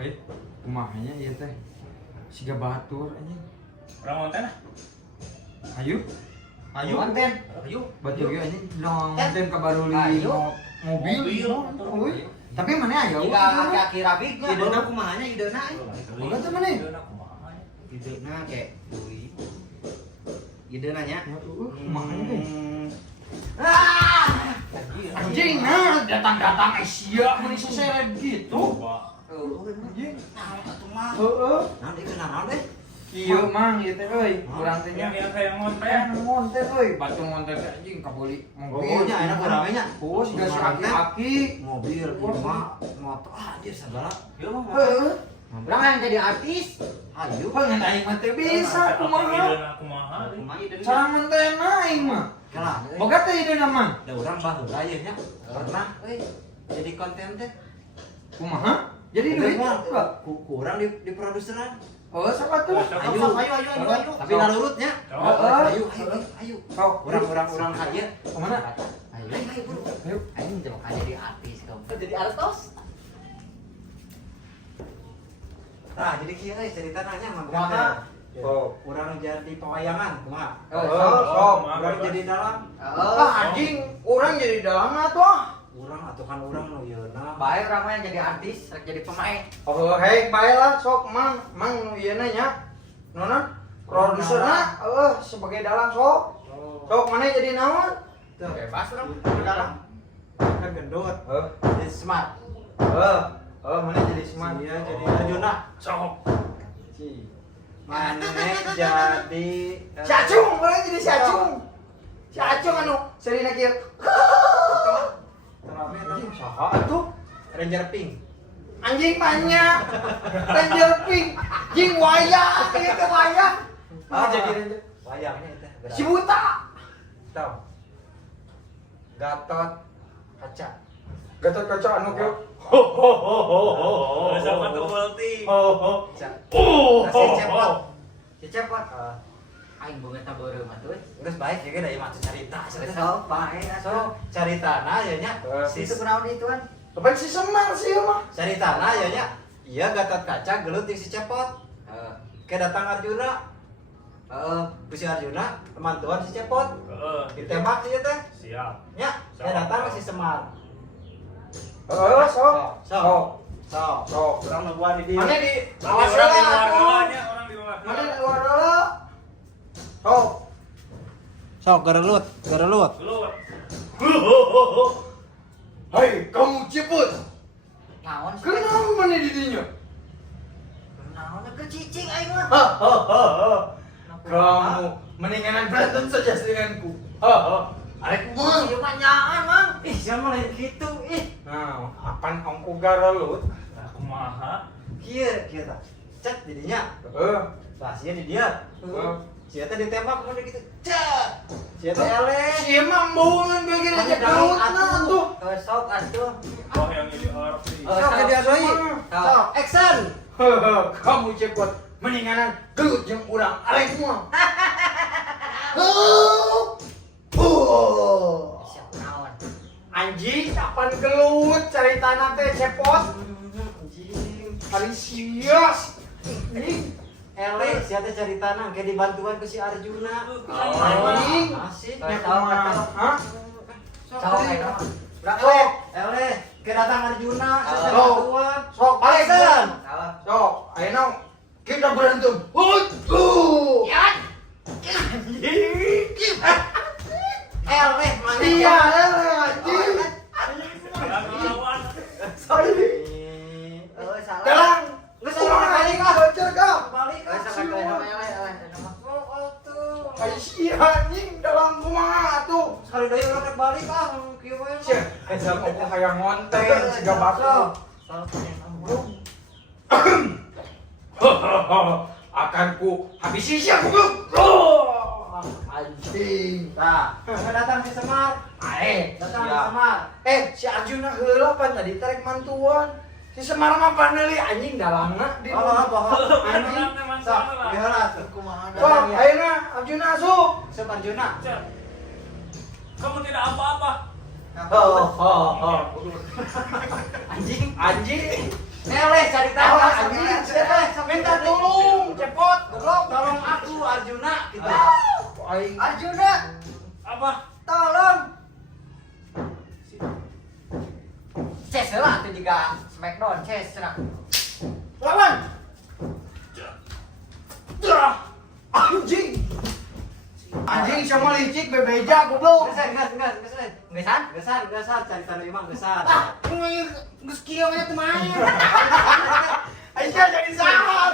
Hei, kumahanya ieu teh. Siga batur anjing. Orang konten ah. Ayo. Ayo. Konten. Ayo. Batur ge anjing nonton ka baruli mobil. Euy. Tapi mana ayo? Jika aki-aki rabig mah. Ideuna kumahanya ideuna. Boga teh mana? Ideuna kayak euy. Ideuna nya. Kumahanya teh. Anjing. Anjing nah datang-datang sia mun seseret gitu. Anjing. Atuh mah. Heeh. Naon ieu naon deh? Ieu mang ieu teh euy, urang teh nya. Yang kayak ngonten. Ngonten euy, batu ngonten teh anjing kabeuli mobil. Oh, nya enak rame nya. Oh, siga si aki-aki. Mobil ieu mah motor anjir segala. Ieu mah. Heeh. Urang yang jadi artis. Ayo. Pengen aing mah teh bisa kumaha. Kumaha. Cara menten aing mah. Kalah. Boga teh ideuna mang. Da urang baheula ieu nya. Pernah euy jadi konten teh. Kumaha? Jadi duit mah. Kurang di produseran. Oh, sok atuh. Ayo. Tapi nalurutnya. Ayo. Sok, Urang aja. Kemana? Ayo bro. Ayo. Ayo jangan jadi artis kamu. Jadi artos. Nah, jadi kieu cerita nanya mah Kumaha? Oh, urang jadi pewayangan, kumaha? Sok. Urang jadi dalam. Anjing, urang jadi dalamna tuh. Urang atuh kan urang nu yeuna. Baik orang mah yang jadi artis, rek jadi pemain. Oh, hei, baiklah sok mang ieu nya. Nona produserna sebagai dalang sok. Sok mana jadi naon? Bebas orang Di dalam. Kan gendut. Jadi smart. Mana jadi smart? Iya jadi Arjuna. Sok. Maneh jadi Si Acung, mana jadi si Acung? Si Acung anu serina kieu. Rame Anjing, saha atuh? Ranger Pink. Anjing banyak. Ranger Pink. Jing wayang, ieu teh wayang. Jadi ranger. Wayangnya itu. Si buta. Tahu. Gatot kaca. Gatot kaca anu kieu. Sama tuh multi. Si cepot. Si cepot. Aing boga tabeureum atuh. Geus baik ya da ieu mah cerita. Sok bae So, caritana ya nya. Si Itu kunaon ituan? Kapan si Semar sih ieu mah? caritana ya nya. Iya Gatot kaca gelut jeung si cepot. Ke datang Arjuna. Si Arjuna teman-teman si cepot. Ditembak sih teh. Siap. Nya, saya datang ke si Semar. Sok. Sok. Urang nu gua di dieu. Mana di Orang awas di luar lah. dolanya, orang di luar. Mana di luar dulu. Sok. Sok gerelut. Keluar. Hai, kamu cepet. Naon sih? Kenapa mana di dinya? Naon ke cicing aing mah. Kamu mendingan berantem saja denganku. Arek mah. Ieu mah nyaan, Mang. Ih, jangan lain gitu. Nah, apaan ongku garelut? Kumaha? Kieu tah. Cet didinya. Rahasia di dia. Si eta ditembak mun gitu. Cet. Si eta eleh. Si emang bauan bagian aja garutna tuh. Sok atuh. Oh yang ini orang sih. Sok jadi asoi. Sok, action. Kamu cepet mendingan gelut jeung urang arek mah. Siap naon? Anjing, kapan gelut caritana teh cepot? Anjing. Hari sias. Anjing. Eleh si eta caritana ge dibantuan ku si Arjuna. Anjing. Asik. Nek kumaha? Hah? Sok aing mah. Eleh ke datang Arjuna. Saya Sok. bantuan. Sok balik Action. Sok, ayeuna kita berantem. Ya. Eleh mana? Iya, anjing. Lawan. Salah. Dalang. Geus urang balik ah. Bocor ka. Balik ah. Sok eleh mah. Ai sia anjing dalam kumaha atuh. Sekali deui urang rek balik ah. Kieu we. Sia, asa aku hayang ngonten siga batu. Akan ku habisi sia goblok. Anjing. Tah, datang si Semar. Datang si Semar. Si Arjuna heula pan tadi tarik mantuan. Si Semar mah paneuli anjing dalangna di. Anjing. Sok, diheula tuh. Sok, ayeuna Arjuna asup. Sok Arjuna. Cek. Kamu tidak apa-apa. Anjing. Neleh cari tahu Awas, anjing. anjing. Minta tolong, cepot. Goblok, tolong aku Arjuna gitu. Aing. Arjuna, Apa? tolong. Ces lah itu juga Smackdown, ces cenah. Lawan. Dah. Anjing. Anjing sama licik bebeja goblok. Gesan cari tanah imam gesan. Geus kieu we teu main. Aisyah jadi sahat.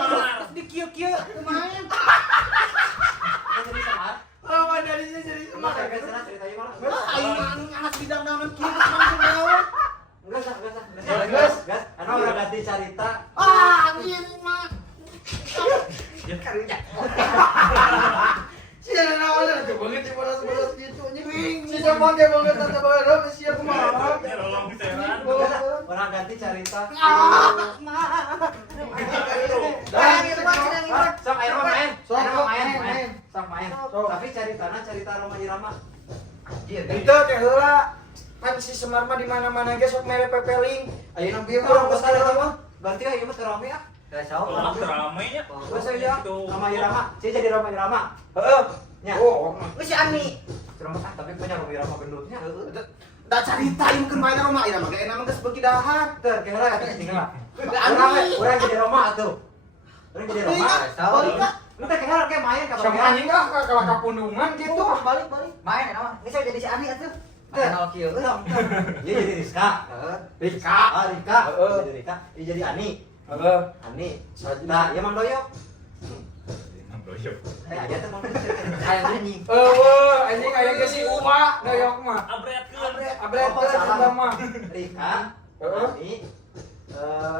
Di kieu-kieu teu main. Jadi sama. Lawan dari sini jadi Mas semangat. gesan cerita imam. Aing mah anak bidang dalam kieu geus langsung lewat. Gas. Anu orang ganti cerita. Anjing mah. Sia naon tuh banget boros-boros gitu anjing. Si Jepang ge banget tante baru sia kumaha. Ya tolong seran. Orang ganti cerita. Sok ayo main. Sok main. Tapi cerita Roma Irama. Itu teh heula kan si Semar mah di mana-mana ge sok mere pepeling. Ayeuna bieu urang geus ada mah. Berarti ieu mah rame ya. Orang ramainya. Gua saya Roma Irama. Saya jadi Roma Irama. Heeh. Nya. Oh, Geus si Ani. Tapi punya Roma Irama gendutnya. Da carita ieu keur main Roma Irama ge nama geus beuki dahar. Ter kira kata tinggal. Ani. Orang jadi Roma atuh. Orang jadi Roma. Balik ka. Lu teh kira kayak main ka sama anjing lah kalau kapundungan gitu. Balik. Main nama. Geus jadi si Ani atuh. Kenal kieu. Iya jadi Rizka. Rika. Rika. Jadi Rika. Iya jadi Ani. Heeh. Ani. Nah, ya Mang Doyok. Mang Doyok. Aja tuh Mang Doyok. Kayak anjing. Anjing aya ge si Uma doyok mah. Abretkeun. Abret teh sudah mah. Rika. Heeh. Ani.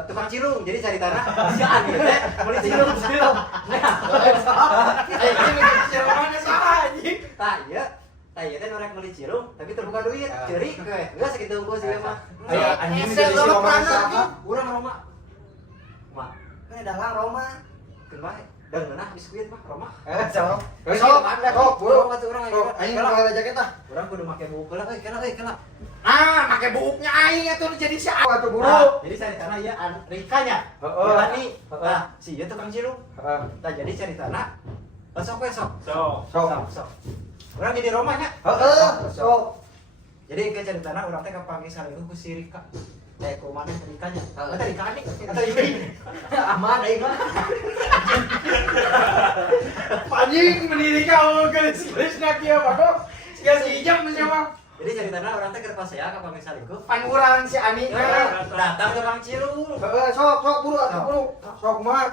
Tukang cilung jadi cari tanah. Si Ani teh beli cilung. Anjing mana salah anjing. Tah ieu teh norek beli cilung tapi terbuka duit. Ceurik we. Enggak segitu gua sih mah. Aya anjing Esel jadi si Roma Roma Prana, saha? anjing. Urang Roma. Mak, Ini dalang Roma. keun bae. Dan ngeunah biskuit mah Roma. Sok. Sok, buru. Atuh urang Sok, aing kalau jaket tah. Urang kudu make buuk heula euy, kena. Ah, make buuknya aing atuh jadi si atuh buru. Nah, jadi cari tanah ya Rikanya. Heeh. Ani. Nah, si ieu tukang cilung. Heeh. Tah jadi cari tanah. Sok we sok. Sok. Urang jadi Roma nya. Heeh. Sok. Jadi ke cari tanah urang teh kapanggih saleuh ku si Rika. Ku mana Rikanya? Eta Rika Ani. Eta ini. Aman aing mah. Anjing mendiri kau geus-geus na kieu bago. Sia si Ijam siapa? Jadi cari tanah urang teh keur pasea kapanggih saleuh. Pan urang si Ani. Datang tukang cilung. Heeh, sok buru atuh buru. Sok mah.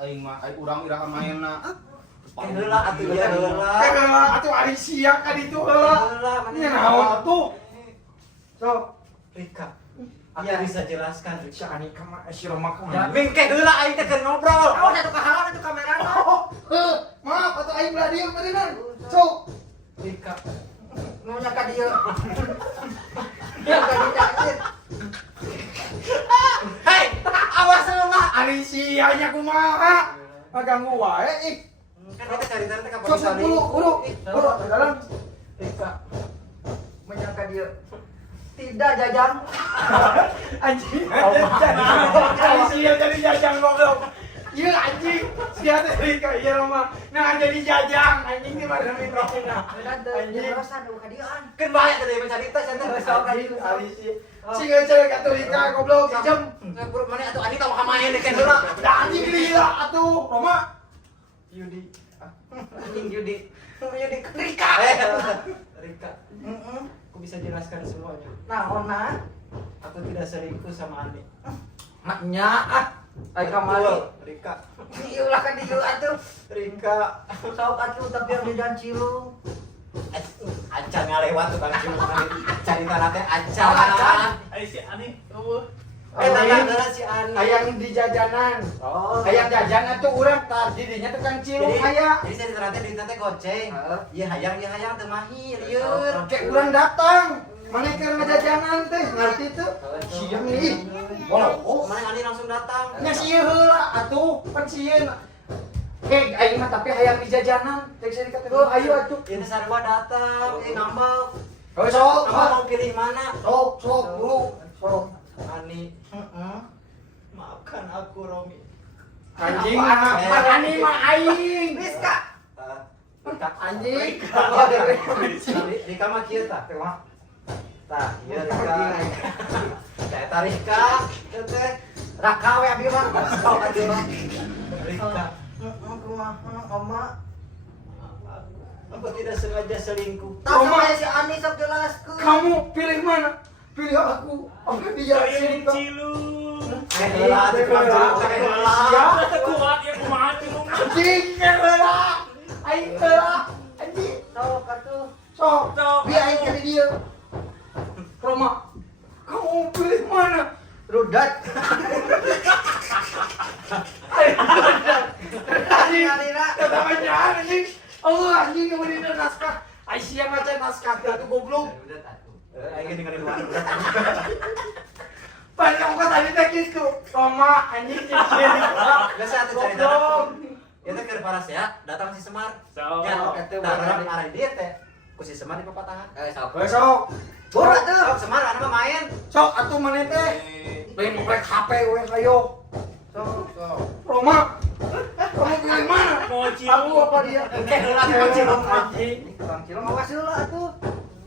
Aing mah urang iraha mainna. Heula atuh ieu heula. Heeh, atuh ari sia ka ditu heula. Heula Ini naon atuh? Sok. Rika. Aku Iya. bisa jelaskan Si Ani ka mah si Roma ka Ya, mah. mingke heula aing teh keur ngobrol. Awas atuh kahalan atuh kamera. Maaf atuh aing belah dieu beneran. Sok. Rika. Nunya ka dieu. Ya ka dieu. Hei, awas heula. Ari sia nya kumaha? Maganggu wae ih. Kan kita cari tanah teh Sok kapanggih sok saleuh. buru ke dalam. Rika. Menyangka dia tidak jajan. Anjing. Ari sia jadi jajang goblok. Ieu anjing. Sia teh Rika ieu Roma. Nah jadi jajang anjing di mana mitrona. Benar deh, rasa ada kadian. Kan banyak tadi mencerita cenah. Sok Ari sia. Si ngecek atuh Rika goblok si jam. Ngapur mana atuh Ani tau kamain deh kan heula. Da anjing gila atuh Roma. Yudi. Anjing Yudi. Yudi Rika. Rika. Aku bisa jelaskan semuanya. Naonna? Aku tidak selingkuh sama Ani. Maknya ai kamari. Betul, Rika. Dieu lah ka dieu atuh. Rika. Sok atuh tapi yang jajan cilung. Acan ngalewat tuh kan cuma cari tanah teh acan. Ai si Ani. Tanah si Ani. Hayang di jajanan. Oh. Hayang jajan atuh urang tah didinya tukang cilung aya. Jadi saya ternyata di teh goceng. Iya hayang teh mahir lieur. Kayak urang datang. Mana keur ngajajanan teh ngarti teu? Siang nih. Oh, mana Ani langsung datang. Nya sieun heula atuh, pan sieun. Aing mah tapi hayang di jajanan. Teh saya dikata, "Oh, ayo atuh." Ini sarua datang, ngambek. Oh, sok, Kamu mau pilih mana? sok, buru. Sok. Ani. aku Romi. Anjing anjing mah aing. Rizka. Rika Anjing. Rika mah kieu tah. Tah, ieu Rika. Teh tah Rika, teh teh. Raka we abi mah. Sok aja mah. Rika. Kumaha Oma? Apa tidak sengaja selingkuh? Tahu sama si Ani sok jelaskeun. Kamu pilih mana? Pilih aku. Apa dia Saya sini? cilung. Siap. Kuat ya kumaha cilung. Anjing heula. Aing heula. Anjing. Sok atuh. Sok. Sok. Biar aing jadi dia. Roma. Kamu pilih mana? Rudat. Anjing. Alina. Kata jangan anjing. Oh anjing yang beri naskah. Aisyah baca naskah itu goblok. Aing dengerin luar. Banyak kok tadi teh kitu. Roma anjing cicing. Biasa atuh cerita. Ya teh keur paras ya, datang si Semar. Sok. Ya, Eta nah, bener. arah dia teh ku si Semar di papatahan. Sok. Besok. Bora tuh. Sok Semar anu mah main. Sok atuh mana teh? Lain rek HP we kayo. Sok. Roma. Kamu pilih mana? Mau Aku cilung. apa dia? Heula teh cilung Anjing. Bang Cilong awas heula atuh.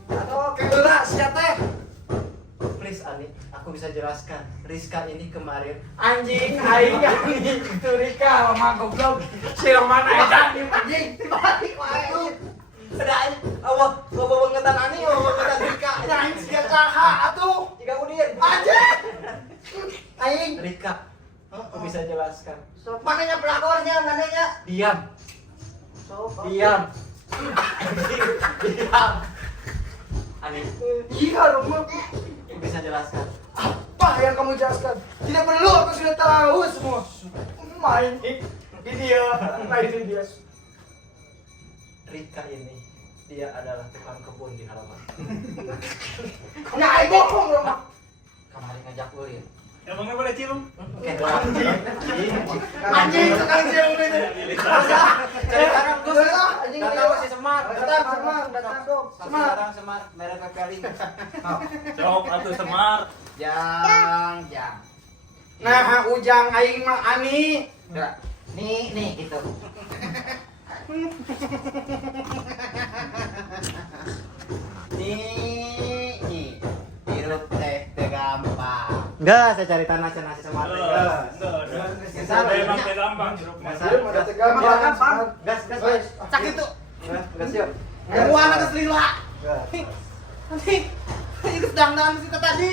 Atau keula sia teh. Please Ani, aku bisa jelaskan. Rizka ini kemarin Anjing aing anjing itu Rika Roma goblok. Si Roma eta anjing dibalik wae. ada aja. Allah, bawa bangetan Ani, bawa bangetan Rika. Aing sia caha atuh. Jika Udin. Anjing. Aing Rika, aku bisa jelaskan. Sok mananya pelakornya mananya? Diam, Sok. diam. Diam. Ani, iya Roma. aku bisa jelaskan. Apa yang kamu jelaskan? Tidak perlu, aku sudah tahu semua. Main video, main video. Rika ini, dia adalah tukang kebun di halaman. Nyai bohong Roma. Kemarin ngajak ulin. Emangnya boleh cilung? Anjing tukang jauh itu. Sekarang gue Anjing datang si Semar. Datang Semar, datang Semar. Semarang Semar, merek pepeling. Sok atuh Semar. Jang. Nah, ujang aing mah Ani. Nih gitu. Nih. Hirup teh gampang. Enggak, saya cari tanah si Semar. Emang teh gampang jeruk mah. Gampang. Gas. Cak itu. Gas yuk. Kemuan atas lila. Gas. Nanti itu sedang dalam situ tadi.